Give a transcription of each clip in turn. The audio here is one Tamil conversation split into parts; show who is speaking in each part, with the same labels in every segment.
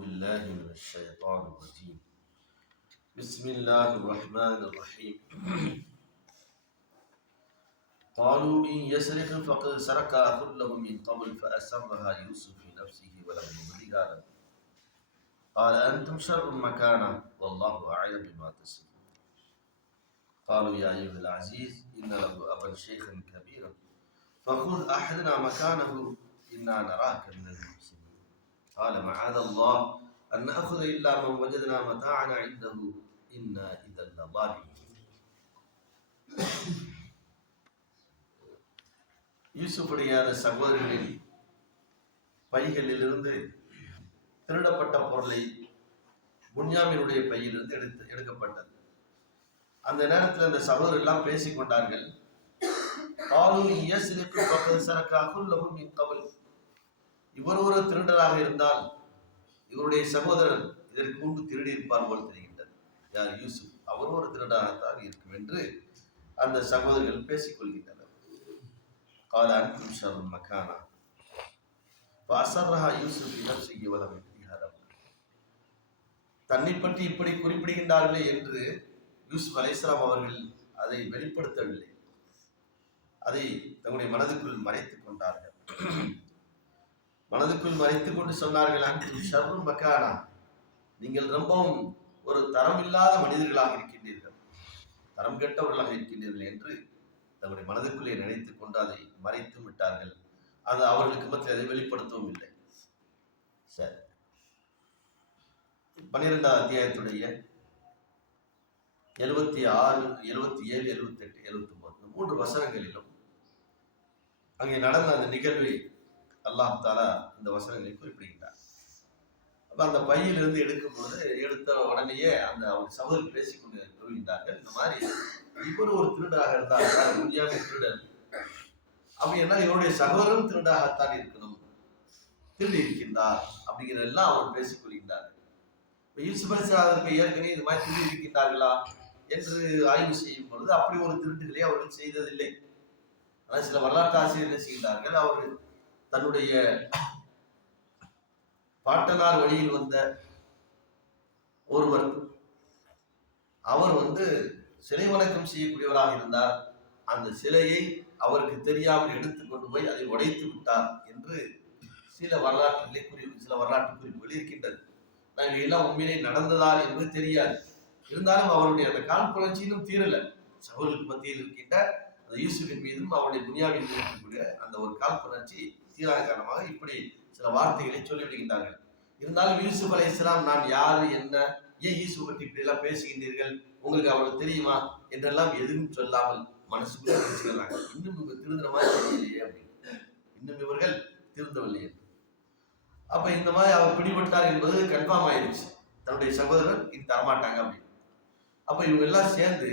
Speaker 1: بالله من الشيطان الرجيم. بسم الله الرحمن الرحيم. قالوا إن يسرق فقد سرق أخ له من قبل فأسرها يوسف في نفسه ولم يبدها له قال أنتم شر مكانا والله أعلم بما تصفون. قالوا يا أيها العزيز إن له أبا شيخا كبيرا فخذ أحدنا مكانه إنا نراك من المحسنين. قال معاذ الله أن نأخذ إلا من وجدنا متاعنا عنده إنا إذا لظالمون யூசுஃபுடைய அந்த சகோதரர்களின் பைகளிலிருந்து திருடப்பட்ட பொருளை புன்யாமினுடைய பையிலிருந்து எடுத்து எடுக்கப்பட்டது அந்த நேரத்தில் அந்த சகோதரர் எல்லாம் பேசிக் கொண்டார்கள் காலு இயேசுக்கு பக்கத்து சரக்காகுல் லஹு மின் கவல் இவர் ஒரு திருடராக இருந்தால் இவருடைய சகோதரர் இதற்கு முன்பு திருடி இருப்பார் போல் தெரிகின்றது யார் யூசுப் அவர் ஒரு திருடராகத்தான் இருக்கும் என்று அந்த சகோதரர்கள் பேசிக் கொள்கின்றனர் قال أنتم شر مكانا فأسرها يوسف في نفسه ولم يبدها له தன்னை பற்றி இப்படி குறிப்பிடுகின்றார்களே என்று யூசுப் அலைஸ்லாம் அவர்கள் அதை வெளிப்படுத்தவில்லை அதை தங்களுடைய மனதுக்குள் மறைத்துக் கொண்டார்கள் மனதுக்குள் மறைத்துக் கொண்டு சொன்னார்கள் அன்று ஷர்ரு மக்கானா. நீங்கள் ரொம்பவும் ஒரு தரம் இல்லாத மனிதர்களாக இருக்கின்றீர்கள். தரம் கெட்டவர்களாக இருக்கின்றீர்கள் என்று தங்களுடைய மனதுக்குள்ளே நினைத்துக் கொண்டு அதை மறைத்து விட்டார்கள். அது அவர்களுக்கு மத்தியில் அதை வெளிப்படுத்தவும் இல்லை. சரி. பன்னிரெண்டாம் அத்தியாயத்துடைய எழுபத்தி ஆறு எழுபத்தி ஏழு எழுபத்தி எட்டு எழுபத்தி ஒன்பது மூன்று வசனங்களிலும் அங்கே நடந்த அந்த நிகழ்வை அல்லாஹ் தாலா இந்த வசனங்களை குறிப்பிடுகின்றார் அப்ப அந்த பையிலிருந்து எடுக்கும்போது எடுத்த உடனேயே அந்த அவர் சகோதரி பேசிக்கொண்டு கூறுகின்றார்கள் இந்த மாதிரி இவர் ஒரு திருடாக இருந்தால் முடியாத திருடன் அப்படின்னா இவருடைய சகோதரன் திருடாகத்தான் இருக்கணும். திருடி இருக்கின்றார் அப்படிங்கிற எல்லாம் அவர் பேசிக் கொள்கின்றார் யூசுப் அதற்கு ஏற்கனவே இது மாதிரி திருடி இருக்கின்றார்களா என்று ஆய்வு செய்யும் பொழுது அப்படி ஒரு திருட்டுகளை அவர்கள் செய்ததில்லை. ஆனால் சில வரலாற்று ஆசிரியர் என்ன செய்கிறார்கள் அவர் தன்னுடைய பாட்டனார் வழியில் வந்த ஒருவர் அவர் வந்து சிலை வணக்கம் செய்யக்கூடியவராக இருந்தார். அந்த சிலையை அவருக்கு தெரியாமல் எடுத்துக்கொண்டு போய் அதை உடைத்து விட்டார் என்று சில வரலாற்றிலே குறி சில வரலாற்று குறிப்புகள் இருக்கின்றது நாங்கள் எல்லாம் உண்மையிலே நடந்ததா என்பது தெரியாது. இருந்தாலும் அவருடைய அந்த காழ்ப்புணர்ச்சியிலும் தீரல. சகோதரருக்கு மத்தியில் இருக்கின்ற அந்த யூசுஃபின் மீதும் அவருடைய துனியாவின் மீதும் அந்த ஒரு காழ்ப்புணர்ச்சி தீராத காரணமாக இப்படி சில வார்த்தைகளை சொல்லிவிடுகின்றார்கள். இருந்தாலும் யூசுப் அலை இஸ்லாம் நான் யாரு என்ன ஏன் யூசுப் பற்றி இப்படி எல்லாம் பேசுகின்றீர்கள்? உங்களுக்கு அவளுக்கு தெரியுமா? என்றெல்லாம் எதுவும் சொல்லாமல் மனசுக்குள்ள பேசுகிறாங்க இன்னும் இவங்க திருந்துற மாதிரி தெரியலையே அப்படின்னு. இன்னும் இவர்கள் திருந்தவில்லை என்று. அப்ப இந்த மாதிரி அவர் பிடிபட்டார் என்பது கன்ஃபார்ம் ஆயிடுச்சு தன்னுடைய சகோதரர் இது தரமாட்டாங்க அப்படின்னு. அப்ப இவங்க எல்லாம் சேர்ந்து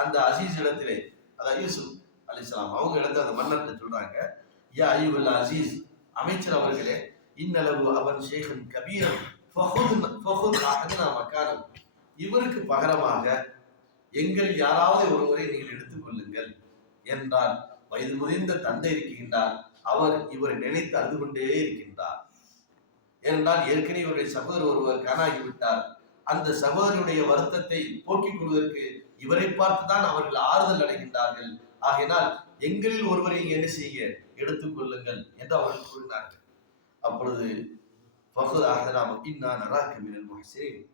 Speaker 1: அந்த அசீஸ் இடத்திலே அதாவது யூசுப் அலிஸ்லாம் அவங்க இடத்துல அந்த மன்னர்கிட்ட சொல்றாங்க யா ஐயுல் அசீஸ் அமைச்சர் அவர்களே இன்னளவு அவன் ஷேகன் கபீரன் மக்கானம் இவருக்கு பகரமாக எங்கள் யாராவது ஒருவரை நீங்கள் எடுத்துக்கொள்ளுங்கள் என்றால் வயது முதிர்ந்த தந்தை இருக்கின்றார். அவர் இவரை நினைத்து அழுது கொண்டே இருக்கின்றார். ஏனென்றால் ஏற்கனவே இவருடைய சகோதரர் ஒருவர் காணாகிவிட்டார் அந்த சகோதரனுடைய வருத்தத்தை போக்கிக் கொள்வதற்கு இவரை பார்த்துதான் அவர்கள் ஆறுதல் அடைகின்றார்கள். ஆகையினால் எங்களில் ஒருவரை என்ன செய்ய எடுத்துக்கொள்ளுங்கள் என்று அவர்கள் கூறினார்கள். அப்பொழுது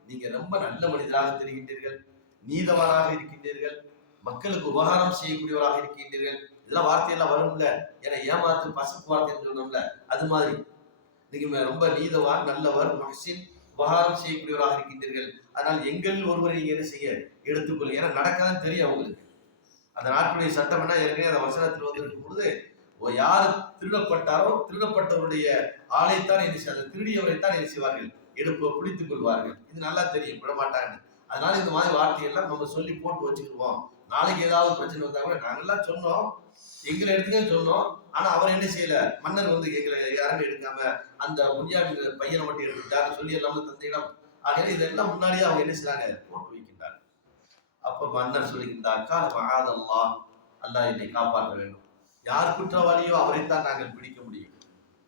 Speaker 1: நீங்க ரொம்ப நல்ல மனிதராக தெரிகின்றீர்கள் நீதவானாக இருக்கின்றீர்கள் மக்களுக்கு உபகாரம் செய்யக்கூடியவராக இருக்கின்றீர்கள். இதெல்லாம் வார்த்தையெல்லாம் வரும்ல? ஏன்னா ஏமாத்து பசப்பு வார்த்தைன்னு சொல்லணும்ல அது மாதிரி. நீங்க ரொம்ப நீதவான் நல்லவர் மஹசின் உபகாரம் செய்யக்கூடியவராக இருக்கின்றீர்கள். அதனால் எங்களில் ஒருவரை நீங்க என்ன செய்ய? எடுத்துக்கொள்ளுங்க. ஏன்னா நடக்காதுன்னு தெரியும் அவங்களுக்கு. அந்த நாட்டுடைய சட்டம் என்ன? ஏற்கனவே அந்த வசனத்தில் வந்து பொழுது யார் திருடப்பட்டாரோ திருடப்பட்டவருடைய ஆளைத்தான் என்ன செய்ய திருடியவரைத்தான் என்ன செய்வார்கள்? எடுப்பு பிடித்துக் கொள்வார்கள். இது நல்லா தெரியும் விடமாட்டாங்க அதனால இந்த மாதிரி வார்த்தையெல்லாம் நம்ம சொல்லி போட்டு வச்சுக்கிடுவோம். நாளைக்கு ஏதாவது பிரச்சனை வந்தா கூட நாங்கெல்லாம் சொன்னோம். எங்களை எடுத்துக்க சொன்னோம். ஆனா அவர் என்ன செய்யல? மன்னர் வந்து எங்களை யாருமே எடுக்காம அந்த முன்யாவின் பையனை மட்டும் எடுத்துட்டாரு சொல்லி எல்லாமே தந்தையிடம் ஆகவே இதெல்லாம் முன்னாடியே அவங்க என்ன செய்யறாங்க போட்டு வைக்கின்றாங்க அப்ப மன்னர் சொல்லுகின்றார் கால மகாதம்மா அல்லா என்னை காப்பாற்ற வேண்டும். யார் குற்றவாளியோ அவரைத்தான் நாங்கள் பிடிக்க முடியும்.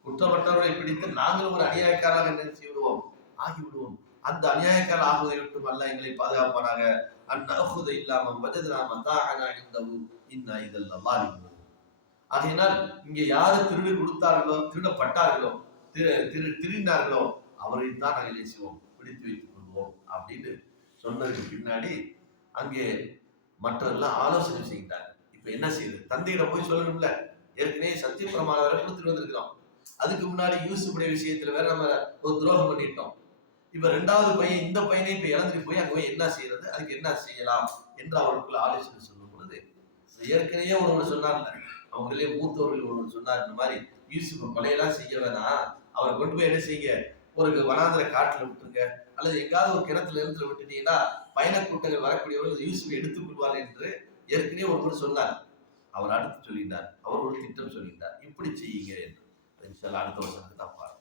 Speaker 1: குற்றப்பட்டவர்களை பிடித்து நாங்கள் ஒரு அநியாயக்காராக என்ன விடுவோம் ஆகிவிடுவோம். அந்த அநியாயக்கார ஆகுவதை விட்டும் அல்ல எங்களை பாதுகாப்பானாக. அந்நகுத இல்லாமல் வஜதுனா மதாஅனா இந்தவு இன்னா இதெல்லாம் ஆகையினால் இங்கே யாரு திருடி கொடுத்தார்களோ திருடப்பட்டார்களோ திரு திரு திருடினார்களோ அவரை தான் நாங்கள் என்ன செய்வோம்? பிடித்து வைத்துக் கொள்வோம் அப்படின்னு சொன்னதுக்கு பின்னாடி அங்கே மற்றவெல்லாம் ஆலோசனை செய்கிறாங்க இப்ப என்ன செய்யுது? தந்தையிடம் போய் சொல்லணும்ல. ஏற்கனவே சத்தியப்பிரமாண வரை கொடுத்துட்டு வந்திருக்கிறோம். அதுக்கு முன்னாடி யூசுடைய விஷயத்துல வேற நம்ம ஒரு துரோகம் பண்ணிட்டோம். இப்ப ரெண்டாவது பையன் இந்த பையனை இப்ப இழந்துட்டு போய் அங்க போய் என்ன செய்யறது? அதுக்கு என்ன செய்யலாம்? என்று அவருக்குள்ள ஆலோசனை சொல்லும் பொழுது ஏற்கனவே ஒருவர் சொன்னார்ல. அவங்களே மூத்தவர்கள் ஒருவர் சொன்னார் இந்த மாதிரி யூசுஃபை கொலையெல்லாம் செய்ய வேணாம். அவரை கொண்டு போய் என்ன செய்யுங்க? ஒரு வனாந்திர காட்டுல விட்டுருங்க. அல்லது எங்காவது ஒரு கிணத்துல இருந்து விட்டுட்டீங்கன்னா பயணக்கூட்டங்கள் வரக்கூடியவர்கள் யூசுஃபை எடுத்துக் கொள்வார் என்று ஏற்கனவே ஒருவர் சொன்னார். அவர் அடுத்து சொல்லிட்டார் அவர் ஒரு திட்டம் சொல்லிட்டார் இப்படி செய்யுங்க என்று. அடுத்த வருஷத்துக்கு தான் பார்ப்போம்.